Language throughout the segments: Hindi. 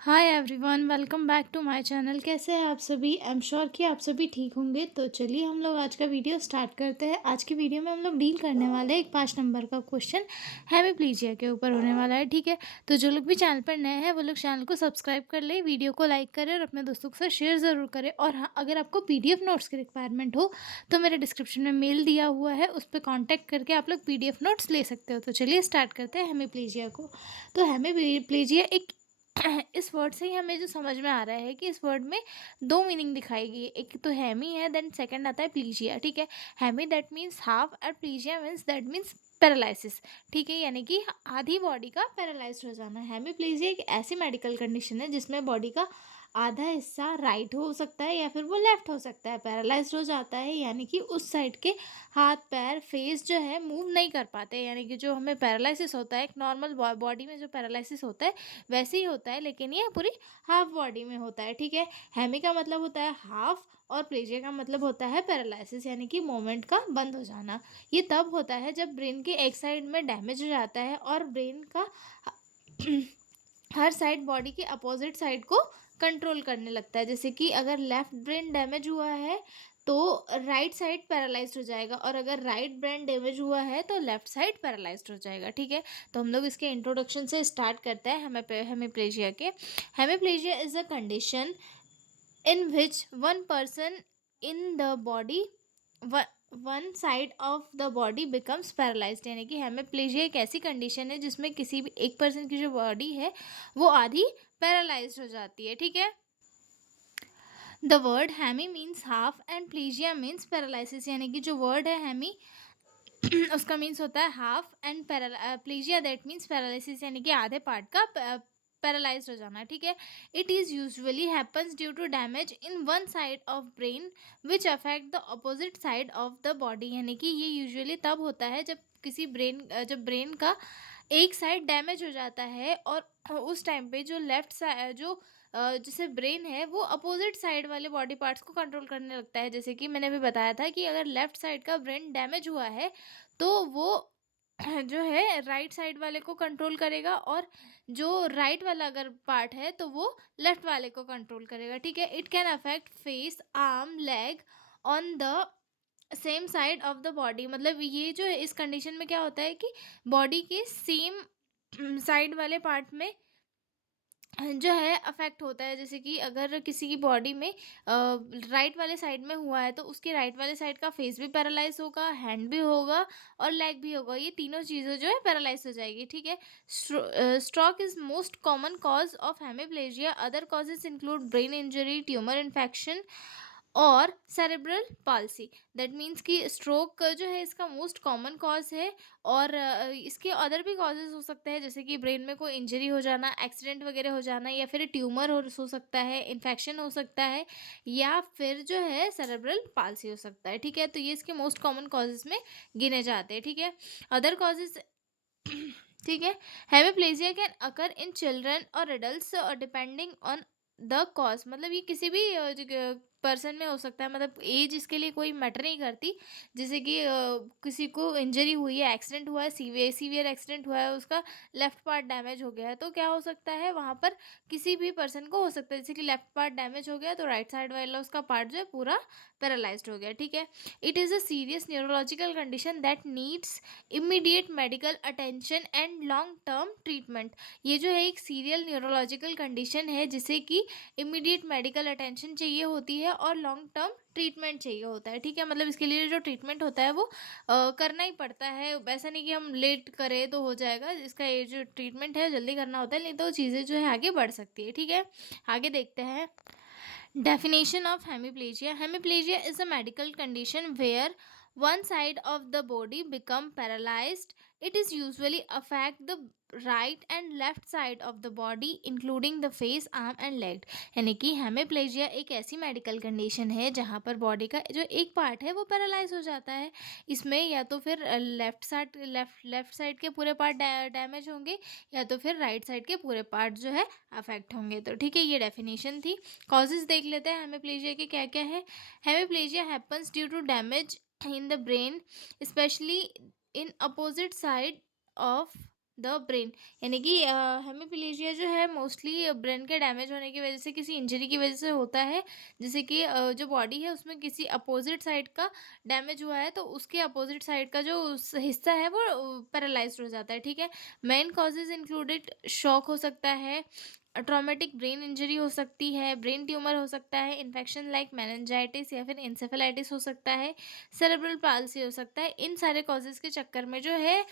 Hi everyone, welcome back to my channel. कैसे हैं आप सभी? आई एम श्योर कि आप सभी ठीक होंगे। तो चलिए हम लोग आज का वीडियो स्टार्ट करते हैं। आज की वीडियो में हम लोग डील करने वाले हैं एक 5 नंबर का क्वेश्चन हेमीप्लीजिया के ऊपर होने वाला है। ठीक है, तो जो लोग भी चैनल पर नए हैं वो लोग चैनल को सब्सक्राइब कर ले, वीडियो को लाइक करें और अपने दोस्तों के साथ शेयर ज़रूर करें। और हाँ, अगर आपको पीडीएफ नोट्स की रिक्वायरमेंट हो तो मेरे डिस्क्रिप्शन में मेल दिया हुआ है, उस पर कॉन्टैक्ट करके आप लोग पीडीएफ नोट्स ले सकते हो। तो चलिए स्टार्ट करते हैं हेमीप्लीजिया को। तो हेमीप्लीजिया एक इस वर्ड से ही हमें जो समझ में आ रहा है कि इस वर्ड में दो मीनिंग दिखाई गई है। एक तो हेमी है, देन सेकंड आता है प्लीजिया। ठीक है, हेमी दैट मीन्स हाफ और प्लीजिया मीन्स दैट मीन्स पैरालिसिस। ठीक है, यानी कि आधी बॉडी का पैरालाइज्ड हो जाना। हेमीप्लीजिया एक ऐसी मेडिकल कंडीशन है जिसमें बॉडी का आधा हिस्सा राइट हो सकता है या फिर वो लेफ्ट हो सकता है, पैरालाइज्ड हो जाता है। यानी कि उस साइड के हाथ पैर फेस जो है मूव नहीं कर पाते। यानी कि जो हमें पैरालिसिस होता है, एक नॉर्मल बॉडी में जो पैरालिसिस होता है वैसे ही होता है, लेकिन ये पूरी हाफ बॉडी में होता है। ठीक है, हेमी का मतलब होता है हाफ और प्लेजिया का मतलब होता है पैरालिसिस, यानी कि मोमेंट का बंद हो जाना। ये तब होता है जब ब्रेन के एक साइड में डैमेज हो जाता है और ब्रेन का हर साइड बॉडी के अपोजिट साइड को कंट्रोल करने लगता है। जैसे कि अगर लेफ्ट ब्रेन डैमेज हुआ है तो राइट साइड पैरालाइज्ड हो जाएगा, और अगर राइट ब्रेन डैमेज हुआ है तो लेफ्ट साइड पैरालाइज्ड हो जाएगा। ठीक है, तो हम लोग इसके इंट्रोडक्शन से स्टार्ट करते हैं हेमीप्लेजिया के। Hemiplegia is a condition in which one person in the body one side of the body becomes paralysed. यानी कि हेमिप्लेजिया एक ऐसी कंडीशन है जिसमें किसी भी एक पर्सन की जो बॉडी है वो आधी पैरालाइज्ड हो जाती है। ठीक है, the word hemi means half and plegia means paralysis. यानी कि जो वर्ड है हेमी उसका मीन्स होता है half and plegia that means paralysis, यानी कि आधे पार्ट का पैरालाइज हो जाना। ठीक है, it is usually happens due to damage in one side of brain which affect the opposite side of the body. यानी कि ये यूजुअली तब होता है जब किसी जब ब्रेन का एक साइड डैमेज हो जाता है और उस टाइम पे जो लेफ्ट साइड जो जैसे ब्रेन है वो अपोजिट साइड वाले बॉडी पार्ट्स को कंट्रोल करने लगता है। जैसे कि मैंने अभी बताया था कि अगर लेफ्ट साइड का ब्रेन डैमेज हुआ है तो वो जो है राइट साइड वाले को कंट्रोल करेगा, और जो राइट वाला अगर पार्ट है तो वो लेफ्ट वाले को कंट्रोल करेगा। ठीक है, it can affect face arm leg on the same side of the body. मतलब ये जो है इस कंडीशन में क्या होता है कि बॉडी के सेम साइड वाले पार्ट में जो है अफेक्ट होता है। जैसे कि अगर किसी की बॉडी में राइट वाले साइड में हुआ है तो उसके राइट वाले साइड का फेस भी पैरालाइज होगा, हैंड भी होगा और लेग भी होगा। ये तीनों चीज़ें जो है पैरालाइज हो जाएगी। ठीक है, stroke is most common cause of hemiplegia. Other causes include brain injury, tumour infection और सेरेब्रल पाल्सी। दैट मीन्स कि स्ट्रोक जो है इसका मोस्ट कॉमन कॉज है, और इसके अदर भी कॉजेज हो सकते हैं, जैसे कि ब्रेन में कोई इंजरी हो जाना, एक्सीडेंट वगैरह हो जाना, या फिर ट्यूमर हो सकता है, इन्फेक्शन हो सकता है, या फिर जो है सेरेब्रल पाल्सी हो सकता है। ठीक है, तो ये इसके मोस्ट कॉमन कॉजेज में गिने जाते हैं। ठीक है, अदर कॉजेज ठीक है, hemiplegia can occur in children और adults depending on the cause. मतलब ये किसी भी पर्सन में हो सकता है, मतलब एज इसके लिए कोई मैटर नहीं करती। जैसे कि किसी को इंजरी हुई है, एक्सीडेंट हुआ है, सीवियर एक्सीडेंट हुआ है, उसका लेफ्ट पार्ट डैमेज हो गया है, तो क्या हो सकता है वहाँ पर किसी भी पर्सन को हो सकता है। जैसे कि लेफ्ट पार्ट डैमेज हो गया तो राइट साइड वाला उसका पार्ट जो है पूरा पैरालाइज्ड हो गया। ठीक है, it is a serious neurological condition that needs immediate medical attention and long term treatment. ये जो है एक सीरियल न्यूरोलॉजिकल कंडीशन है जिसे कि इमीडिएट मेडिकल अटेंशन चाहिए होती है और लॉन्ग टर्म ट्रीटमेंट चाहिए होता है। ठीक है, मतलब इसके लिए जो ट्रीटमेंट होता है वो करना ही पड़ता है। ऐसा नहीं कि हम लेट करें तो हो जाएगा, इसका ये जो ट्रीटमेंट है जल्दी करना होता है, नहीं तो चीज़ें जो है आगे बढ़ सकती है। ठीक है, आगे देखते हैं definition of hemiplegia. Hemiplegia is a medical condition where one side of the body become paralyzed. It is usually affect the right and left side of the body including the face, arm and leg. यानी कि हेमिप्लेजिया एक ऐसी मेडिकल कंडीशन है जहाँ पर बॉडी का जो एक पार्ट है वो पैरालाइज हो जाता है। इसमें या तो फिर लेफ्ट साइड के पूरे पार्ट डैमेज होंगे, या तो फिर राइट साइड के पूरे पार्ट जो है अफेक्ट होंगे। तो ठीक है, ये डेफिनेशन थी। कॉजेज देख लेते हैं हेमिप्लेजिया के क्या क्या है। Hemiplegia happens due to damage in the brain, specially in opposite side of the brain, यानी कि हेमिप्लीजिया जो है मोस्टली ब्रेन के डैमेज होने की वजह से, किसी इंजरी की वजह से होता है। जैसे कि जो बॉडी है उसमें किसी अपोजिट साइड का डैमेज हुआ है तो उसके अपोजिट साइड का जो हिस्सा है वो पैरालाइज्ड हो जाता है, ठीक है। मेन कॉजेज इंक्लूडेड शॉक हो सकता है, ट्रॉमेटिक ब्रेन इंजरी हो सकती है, ब्रेन ट्यूमर हो सकता है, इन्फेक्शन लाइक मेनिंजाइटिस या फिर इंसेफेलाइटिस हो सकता है, सेरेब्रल पाल्सी हो सकता है। इन सारे कॉजेज के चक्कर में जो है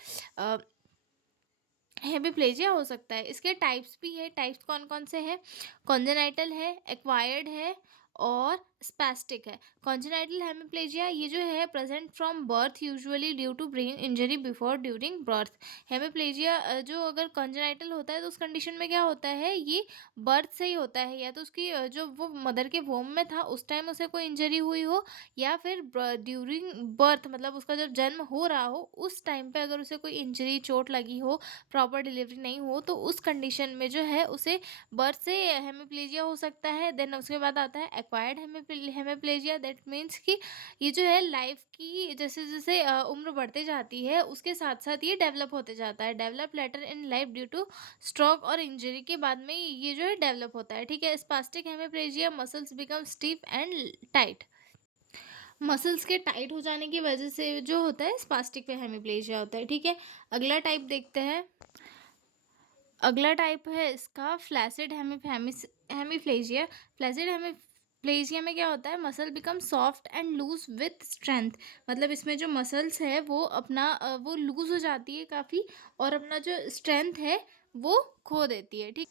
हेमिप्लेजिया हो सकता है। इसके टाइप्स भी है, टाइप्स कौन कौन से हैं? कॉन्जेनाइटल है, एक्वायर्ड है और स्पैस्टिक है। कॉन्जेनाइटल हेमिप्लेजिया ये जो है present from birth usually due to brain injury before during birth. Hemiplegia जो अगर कॉन्जेनाइटल होता है तो उस कंडीशन में क्या होता है, ये बर्थ से ही होता है, या तो उसकी जो वो मदर के वोम में था उस टाइम उसे कोई इंजरी हुई हो, या फिर ड्यूरिंग बर्थ मतलब उसका जब जन्म हो रहा हो उस टाइम पे अगर उसे कोई इंजरी चोट लगी हो, प्रॉपर डिलीवरी नहीं हो, तो उस कंडीशन में जो है उसे बर्थ से हेमिप्लीजिया हो सकता है। देन उसके बाद आता है एक्वायर्ड हेमिप्लीजिया, दैट मीन्स कि ये जो है लाइफ की जैसे जैसे उम्र बढ़ते जाती है उसके साथ साथ ये डेवलप होते जाता है। Develop later in life due to stroke और इंजरी के बाद में ये जो है डेवलप होता है, ठीक है। Spastic hemiplegia, muscles become stiff and tight. Muscles के टाइट हो जाने की वजह से जो होता है स्पास्टिक पे हेमिप्लेजिया होता है, ठीक है। अगला टाइप देखते हैं। अगला टाइप है इसका फ्लैसिड हेमिप्लेजिया। फ्लैसिड हेमिप्लेजिया में क्या होता है, muscle become soft and loose with strength. मतलब इसमें जो मसल्स है वो अपना वो लूज हो जाती है काफ़ी, और अपना जो स्ट्रेंथ है वो खो देती है, ठीक।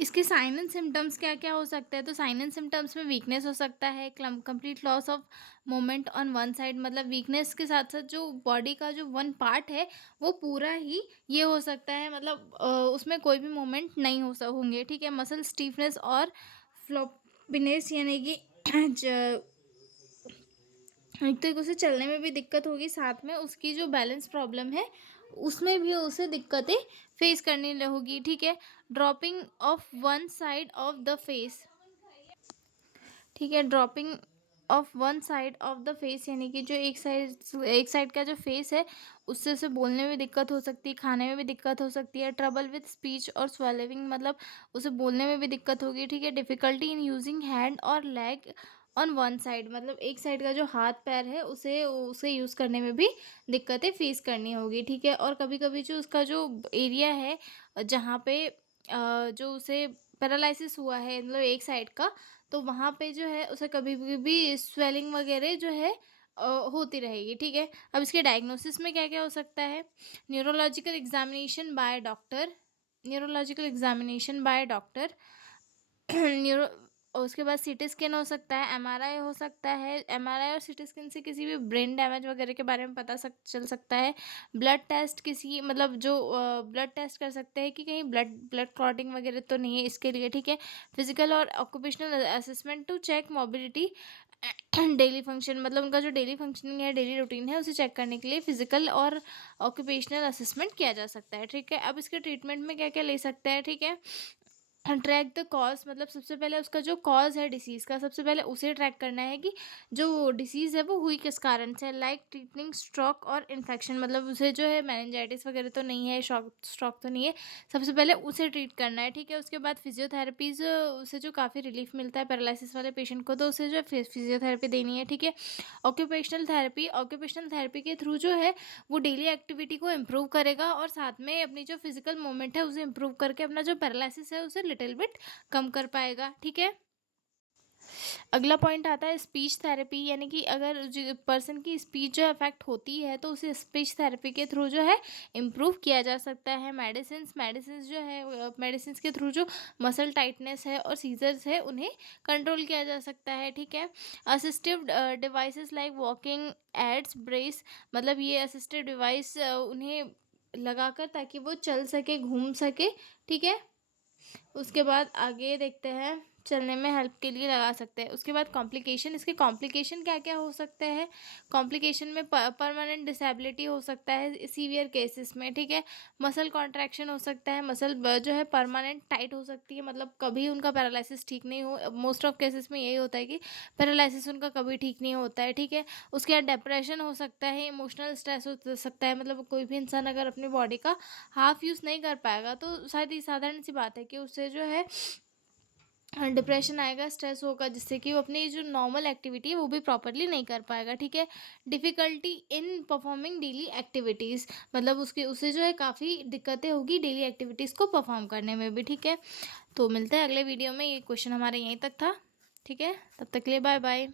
इसके साइन एंड सिम्टम्स क्या क्या हो सकते हैं, तो साइन एंड सिम्टम्स में वीकनेस हो सकता है, complete loss of moment on one side, मतलब वीकनेस के साथ साथ जो बॉडी का जो वन पार्ट है वो पूरा ही ये हो सकता है, मतलब उसमें कोई भी मोमेंट नहीं होंगे, ठीक है। मसल स्टीफनेस और फ्लॉपीनेस, यानी कि एक तो उसे चलने में भी दिक्कत होगी, साथ में उसकी जो बैलेंस प्रॉब्लम है उसमें भी उसे दिक्कतें फेस करनी होगी, ठीक है। Dropping of one side of the face, ठीक है। Dropping of one side of the face, यानी कि जो एक साइड का जो फेस है उससे उसे बोलने में दिक्कत हो सकती है, खाने में भी दिक्कत हो सकती है। ट्रबल विथ स्पीच और स्वेलिंग, मतलब उसे बोलने में भी दिक्कत होगी, ठीक है। डिफ़िकल्टी इन यूजिंग हैंड और लेग ऑन वन साइड, मतलब एक साइड का जो हाथ पैर है उसे उसे यूज़ करने में भी दिक्कतें फेस करनी होगी, ठीक है। और कभी कभी जो उसका जो एरिया है जहाँ पे जो उसे पैरालिसिस हुआ है, मतलब एक साइड का, तो वहाँ पे जो है उसे कभी भी स्वेलिंग वगैरह जो है होती रहेगी, ठीक है। अब इसके डायग्नोसिस में क्या क्या हो सकता है, neurological examination by doctor, neurological examination by doctor, neuro और उसके बाद सीटी स्कैन हो सकता है, एमआरआई हो सकता है। एमआरआई और सीटी स्कैन से किसी भी ब्रेन डैमेज वगैरह के बारे में चल सकता है। ब्लड टेस्ट, किसी मतलब जो ब्लड टेस्ट कर सकते हैं कि कहीं ब्लड क्लॉटिंग वगैरह तो नहीं है इसके लिए, ठीक है। फिजिकल और occupational assessment to check mobility daily function, मतलब उनका जो डेली फंक्शनिंग है, डेली रूटीन है, उसे चेक करने के लिए फिजिकल और ऑक्यूपेशनल असेसमेंट किया जा सकता है, ठीक है। अब इसके ट्रीटमेंट में क्या क्या ले सकते हैं, ठीक है। ट्रैक द कॉज, मतलब सबसे पहले उसका जो कॉज है डिसीज़ का, सबसे पहले उसे ट्रैक करना है कि जो डिसीज़ है वो हुई किस कारण से। लाइक ट्रीटनिंग स्ट्रोक और इन्फेक्शन, मतलब उसे जो है मेनिंजाइटिस वगैरह तो नहीं है, स्ट्रोक तो नहीं है, सबसे पहले उसे ट्रीट करना है, ठीक है। उसके बाद फिजियोथेरेपीज, उसे जो काफ़ी रिलीफ मिलता है पैरालिसिस वाले पेशेंट को, तो उसे जो है फिजियोथेरेपी देनी है, ठीक है। ऑक्यूपेशनल थेरेपी के थ्रू जो है वो डेली एक्टिविटी को इम्प्रूव करेगा, और साथ में अपनी जो फिजिकल मूवमेंट है उसे इम्प्रूव करके अपना जो पैरालिसिस है उसे लिटिल बिट कम कर पाएगा, ठीक है। अगला पॉइंट आता है स्पीच थेरेपी, यानी कि अगर जो पर्सन की स्पीच जो अफेक्ट होती है तो उसे स्पीच थेरेपी के थ्रू जो है इम्प्रूव किया जा सकता है। मेडिसिन जो है मेडिसिन के थ्रू जो मसल टाइटनेस है और सीजर्स है उन्हें कंट्रोल किया जा सकता है, ठीक है। Assistive devices like walking aids brace, मतलब ये असिस्टिव डिवाइस उन्हें लगाकर ताकि वो चल सके, घूम सके, ठीक है। उसके बाद आगे देखते हैं चलने में हेल्प के लिए लगा सकते हैं। उसके बाद कॉम्प्लिकेशन, इसके कॉम्प्लिकेशन क्या-क्या हो सकते हैं? कॉम्प्लिकेशन में परमानेंट डिसेबिलिटी हो सकता है सीवियर केसेस में, ठीक है? मसल कॉन्ट्रैक्शन हो सकता है, मसल जो है परमानेंट टाइट हो सकती है, मतलब कभी उनका पैरालिसिस ठीक नहीं हो, मोस्ट ऑफ केसेस में यही होता है कि पैरालिसिस उनका कभी ठीक नहीं होता है, ठीक है? उसके बाद डिप्रेशन हो सकता है, इमोशनल स्ट्रेस हो सकता है, मतलब कोई भी इंसान अगर अपनी बॉडी का हाफ यूज़ नहीं कर पाएगा तो शायद ये साधारण सी बात है कि उससे जो है डिप्रेशन आएगा, स्ट्रेस होगा, जिससे कि वो अपनी जो नॉर्मल एक्टिविटी है वो भी प्रॉपरली नहीं कर पाएगा, ठीक है? Difficulty in performing daily activities, मतलब उसकी उसे जो है काफ़ी दिक्कतें होगी डेली एक्टिविटीज़ को परफॉर्म करने में भी, ठीक है? तो मिलते हैं अगले वीडियो में। ये क्वेश्चन हमारे यहीं तक था, ठीक है? तब तक के लिए बाय बाय।